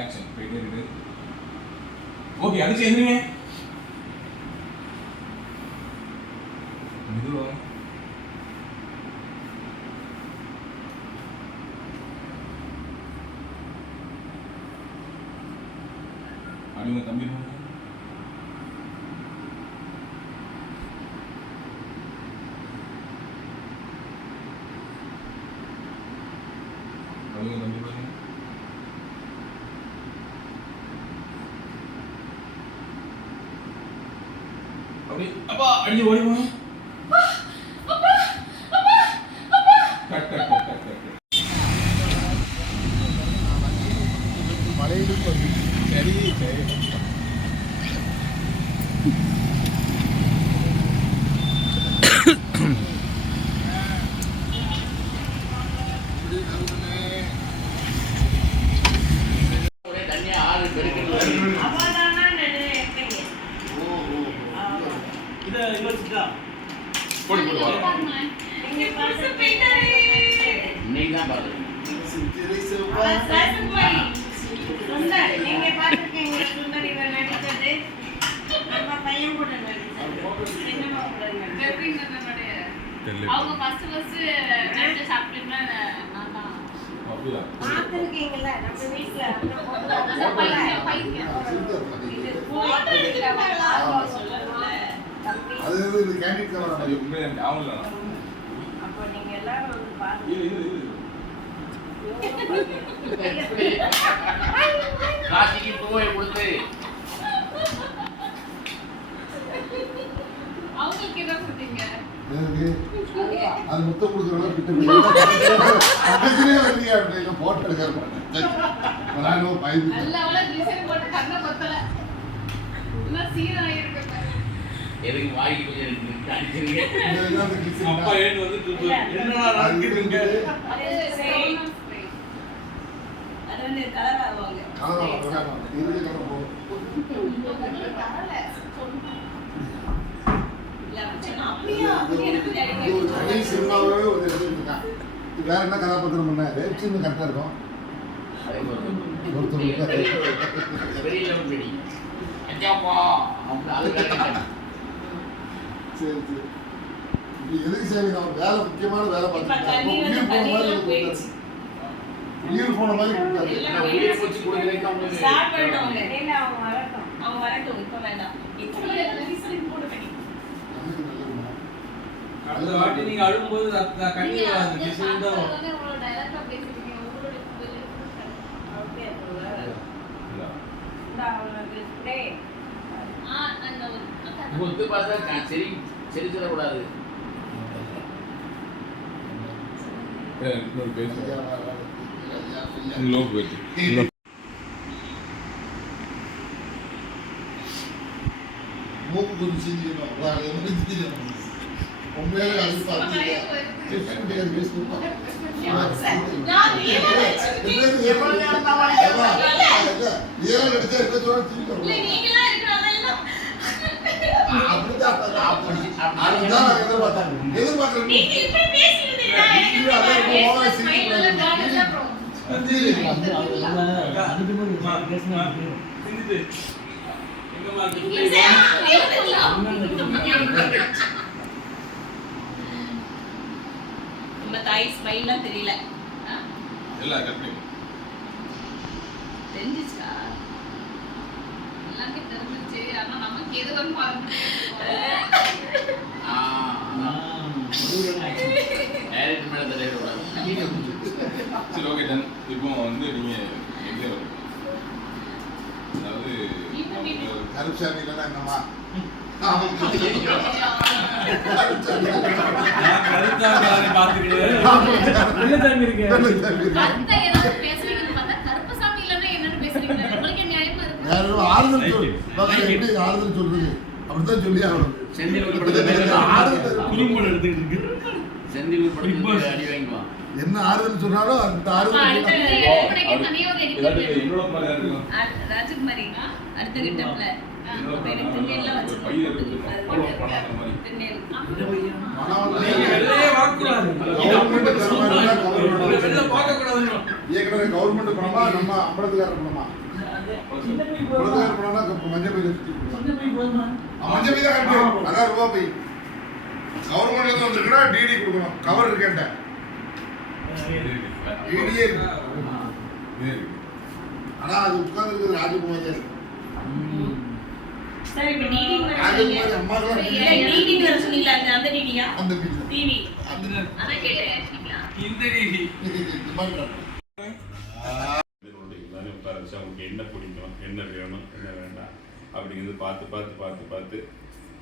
Action போயிட்டே இருக்கு. Okay அடிச்சு எந்திரிங்க. மெதுவா அடிங்க தம்பி. அடிங்க தம்பி பாருங்க. அப்படி அப்பா அடி ஓடி போங்க. அப்பா அப்பா அப்பா cut cut cut cut cut. மலையிலும் வந்து சரி சரி போடு போடு வா. இன்னைக்கு தான் பார்த்தேன். அவங்க ஃபர்ஸ்ட் நெட் சாப்பிட்டீங்கன்னா நான் தான் அப்படியா பாத்துர்க்கீங்கல நம்ம வீட்ல அது இது கேண்டிட் கவரா அது உண்மையா ஞாபகம் இல்ல. அப்ப நீங்க எல்லாரும் வந்து பாருங்க. இது ராசிக்கு பூவை கொடுத்து அவங்களுக்கு என்ன கொடுத்தீங்க? அது முத்தம் கொடுக்குறவங்க கிட்ட பக்கத்துலேயே வரீங்க அப்படின்னு போட்டோ எடுக்க நான் பயந்து நல்ல அவள டிசைன் போட்டு கண்ணை பத்தல. இன்னும் சீரா இருக்கு. எதுக்கு வாங்கி கொஞ்சம் அடிக்கிறீங்க. அப்பா ஏன் வந்து என்னடா நடக்குதுங்க. அது வந்து கலர் ஆவாங்க. இதுக்கு கலர் போ வேற என்ன கதாபாத்திரம் பண்ண ரேப்சின்னு கரெக்டா இருக்கும். சரி சரி எதுக்கு சரி நம்ம வேலை முக்கியமான வேலை பார்த்துருக்கோம். உயிர் போன மாதிரி அவங்க வரட்டும் இப்ப வேண்டாம். அடுத்த வாட்டி நீங்க அழும்போது கண்ணீர் வராது. டிசைன் தான் வரும். உங்களோட டைலாக்டா பேசிட்டீங்க. உங்களோட ஓகே அந்த ஒத்து பார்த்தா சரி சரி சொல்லக்கூடாது. இன்னொரு பேசுங்க. லோ போயிட்டு மூக்கு கொஞ்சம் செஞ்சிடணும். உண்மையாவே அது பார்த்தீங்க நம்ம தாய் ஸ்மைல்லாம் தெரியல. எல்லாம் கரெக்ட் தெரிஞ்சிச்சா? எல்லாமே தெரிஞ்சிச்சு. ஆனா நமக்கு எது வரும் பாருங்க. டைரக்ட் மேல தெரியக்கூடாது. சரி ஓகே டன். இப்போ வந்து நீங்க எங்கே வரீங்க? அதாவது கருப்சாமி இல்லைன்னா என்னம்மா ஆறுதல் சொல்றது அப்படித்தான் சொல்லி ஆகணும். செந்தில் அடி வாங்குவான். என்ன ஆறுதல் சொன்னாலும் அந்த ஆறுதல் ராஜகுமாரி அடுத்த கிட்டப்ல அப்ப எனக்கு திருநெல்லாம் ஒரு பையில இருந்து வச்சிருக்கோம். அவ்வளவு பணம் மாதிரி. திருநெல். பணம் வந்து நீங்க வெள்ளையே வாங்கக்கூடாது. கவர்மெண்ட் தரமாதிரி கவர்மெண்ட் வெள்ளை பார்க்கக்கூடாதுன்னு. ஏற்கனவே கவர்மெண்ட் பணமா நம்ம அம்பலத்துக்கார பணமா அம்பலத்துக்கார பணம்னா மஞ்சள் பையில சுத்தி கொடுக்கலாம். மஞ்சள் பை தான் கரெக்ட். அதான் ரூபா பை. கவர்மெண்ட்ல இருந்து வந்திருக்கா டிடி கொடுக்கணும். கவர் இருக்கேன்ட்ட டிடியே இருக்கு. ஆனா அது உட்கார்ந்து இருக்கிறது ராஜகுமார் தான் இருக்கு. சரி, இப்ப DD வர ராஜகுமார் சொன்னீங்க. அம்மாக்கெல்லாம் இல்ல, DD வர சொன்னீங்களா? அந்த DD-யா? அந்த வீடு TV. அதான் கேட்டேன். இந்த டிடி. எல்லாரும் உட்கார வச்சு அவங்களுக்கு என்ன பிடிக்கும், என்ன வேணும், என்ன வேண்டாம் அப்படிங்கிறது பார்த்து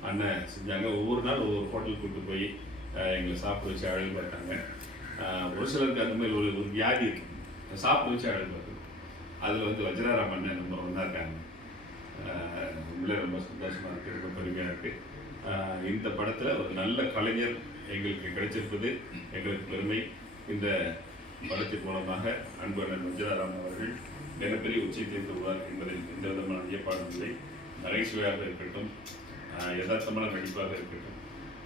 அண்ணன் செஞ்சாங்க. ஒவ்வொரு நாள் ஒவ்வொரு ஹோட்டலுக்கு கூப்பிட்டு போய் எங்களை சாப்பிட வச்சு அழகு பார்த்தாங்க. ஒரு சிலருக்கு அந்த மாதிரி ஒரு வியாதி இருக்கு, சாப்பிட வச்சு அழகு பார்க்குது. அதில் வந்து வஜ்ராராம் அண்ணன் ரொம்ப ஒன்றா இருக்காங்க. உங்களே ரொம்ப சந்தோஷமாக இருக்குது, ரொம்ப பெருமையாக இருக்குது. இந்த படத்தில் ஒரு நல்ல கலைஞர் எங்களுக்கு கிடைச்சிருப்பது எங்களுக்கு பெருமை. இந்த படத்தின் மூலமாக அன்பு அண்ணன் வஜ்ராராம் அவர்கள் மிகப்பெரிய உச்சத்தை தருவார் என்பதில் எந்த விதமான ஐயப்பாடும் இல்லை. நகைச்சுவையாக இருக்கட்டும், யதார்த்தமான நடிப்பாக இருக்கட்டும்,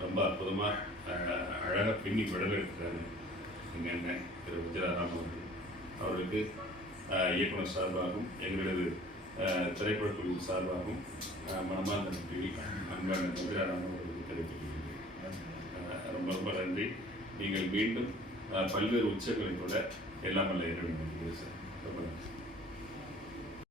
ரொம்ப அற்புதமாக அழகாக பின்னி விடல் எடுக்கிறாரு எங்கள் அண்ணன் திரு வஜ்ராராம் அவர்களுக்கு இயக்குனர் சார்பாகவும் எங்களது திரைப்படக்குழு சார்பாகவும் மனமார்ந்த நன்றி அன்பு அண்ணன் வஜ்ராராம் அவர்களுக்கு தெரிவித்துக் ரொம்ப ரொம்ப நன்றி. நீங்கள் மீண்டும் பல்வேறு உச்சங்களை கூட எல்லாம் அல்ல இறைவன் சார். ரொம்ப நன்றி.